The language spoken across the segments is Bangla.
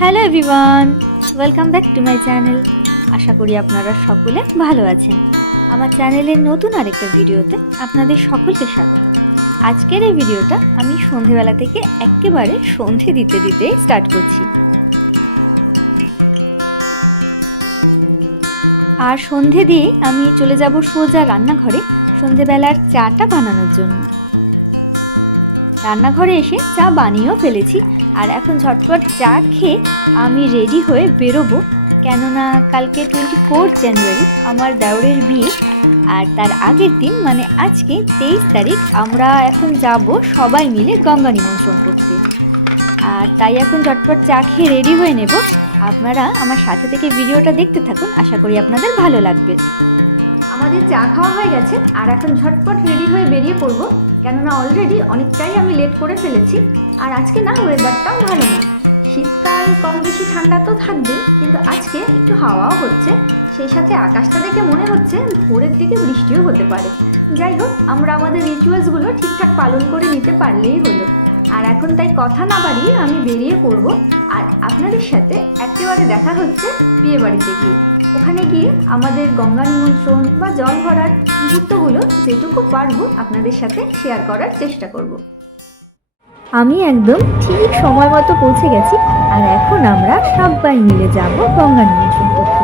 Hello everyone, welcome back to my channel. আশা করি আপনারা সকলে ভালো আছেন। আমার চ্যানেলের নতুন আরেকটা ভিডিওতে আপনাদের সকলকে স্বাগত। আজকের এই ভিডিওটা আমি সন্ধেবেলা থেকে একেবারে সন্ধে দিতে দিতে স্টার্ট করছি। আর সন্ধে দিয়ে আমি চলে যাব সোজা রান্নাঘরে সন্ধেবেলার চাটা বানানোর জন্য। রান্নাঘরে এসে চা বানিয়েও ফেলেছি। আর এখন ঝটপট চা খেয়ে আমি রেডি হয়ে বেরোবো। কেননা কালকে টোয়েন্টি ফোর জানুয়ারি আমার দেওরের বিয়ে, আর তার আগের দিন মানে আজকে তেইশ তারিখ, আমরা এখন যাব সবাই মিলে গঙ্গা নিমন্ত্রণ করতে। আর তাই এখন ঝটপট চা খেয়ে রেডি হয়ে নেব। আপনারা আমার সাথে থেকে ভিডিওটা দেখতে থাকুন, আশা করি আপনাদের ভালো লাগবে। আমাদের চা খাওয়া হয়ে গেছে, আর এখন ঝটপট রেডি হয়ে বেরিয়ে পড়ব। কেননা অলরেডি অনেকটাই আমি লেট করে ফেলেছি। আর আজকে না ওয়েদারটাও ভালো না। শীতকাল কম বেশি ঠান্ডা তো থাকবেই, কিন্তু আজকে একটু হাওয়াও হচ্ছে। সেই সাথে আকাশটা দেখে মনে হচ্ছে ভোরের দিকে বৃষ্টিও হতে পারে। যাই হোক, আমরা আমাদের রিচুয়ালসগুলো ঠিকঠাক পালন করে নিতে পারলেই হলো। আর এখন তাই কথা না বাড়িয়ে আমি বেরিয়ে পড়ব। আর আপনাদের সাথে একেবারে দেখা হচ্ছে বিয়ে বাড়িতে গিয়ে। ওখানে গিয়ে আমাদের গঙ্গা নিমন্ত্রণ বা জল ভরার মুহূর্তগুলো যেটুকু পারব আপনাদের সাথে শেয়ার করার চেষ্টা করব। আমি একদম ঠিক সময় মতো পৌঁছে গেছি, আর এখন আমরা সবাই মিলে যাব গঙ্গা নিমন্ত্রণ করতে।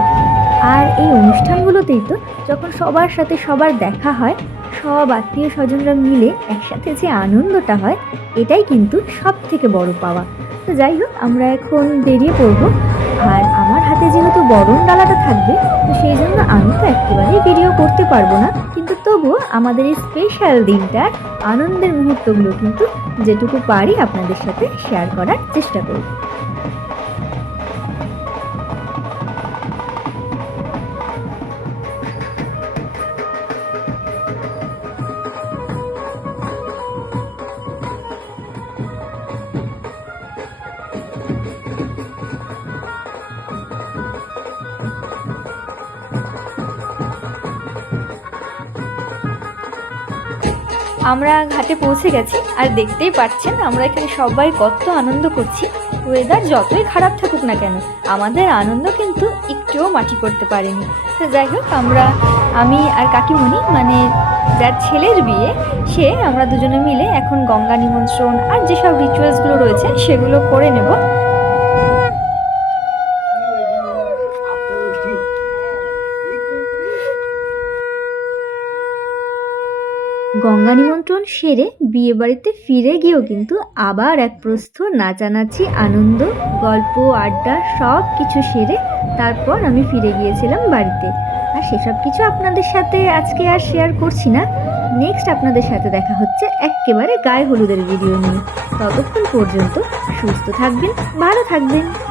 আর এই অনুষ্ঠানগুলোতেই তো যখন সবার সাথে সবার দেখা হয়, সব আত্মীয় স্বজনরা মিলে একসাথে যে আনন্দটা হয়, এটাই কিন্তু সব থেকে বড় পাওয়া। তো যাই হোক, আমরা এখন বেরিয়ে পড়ব। আর আমার হাতে যেহেতু বরণ ডালাটা থাকবে, তো সেই জন্য আমি তো একেবারেই ভিডিও করতে পারব না। কিন্তু তবুও আমাদের এই স্পেশাল দিনটার আনন্দের মুহূর্তগুলো কিন্তু যেটুকু পারি আপনাদের সাথে শেয়ার করার চেষ্টা করব। আমরা ঘাটে পৌঁছে গেছি, আর দেখতেই পাচ্ছেন আমরা এখানে সবাই কত আনন্দ করছি। ওয়েদার যতই খারাপ থাকুক না কেন, আমাদের আনন্দ কিন্তু একটুও মাটি করতে পারেনি। তো যাই হোক, আমরা, আমি আর কাকিমণি মানে যার ছেলের বিয়ে, সে, আমরা দুজনে মিলে এখন গঙ্গা নিমন্ত্রণ আর যেসব রিচুয়ালসগুলো রয়েছে, সেগুলো করে নেব। গঙ্গা নিমন্ত্রণ সেরে বিয়ে বাড়িতে ফিরে গিয়েও কিন্তু আবার এক প্রস্থ, নাচানাচি, আনন্দ, গল্প, আড্ডা সব কিছু সেরে তারপর আমি ফিরে গিয়েছিলাম বাড়িতে। আর সেসব কিছু আপনাদের সাথে আজকে আর শেয়ার করছি না। নেক্সট আপনাদের সাথে দেখা হচ্ছে একেবারে গায়ে হলুদের ভিডিও নিয়ে। ততক্ষণ পর্যন্ত সুস্থ থাকবেন, ভালো থাকবেন।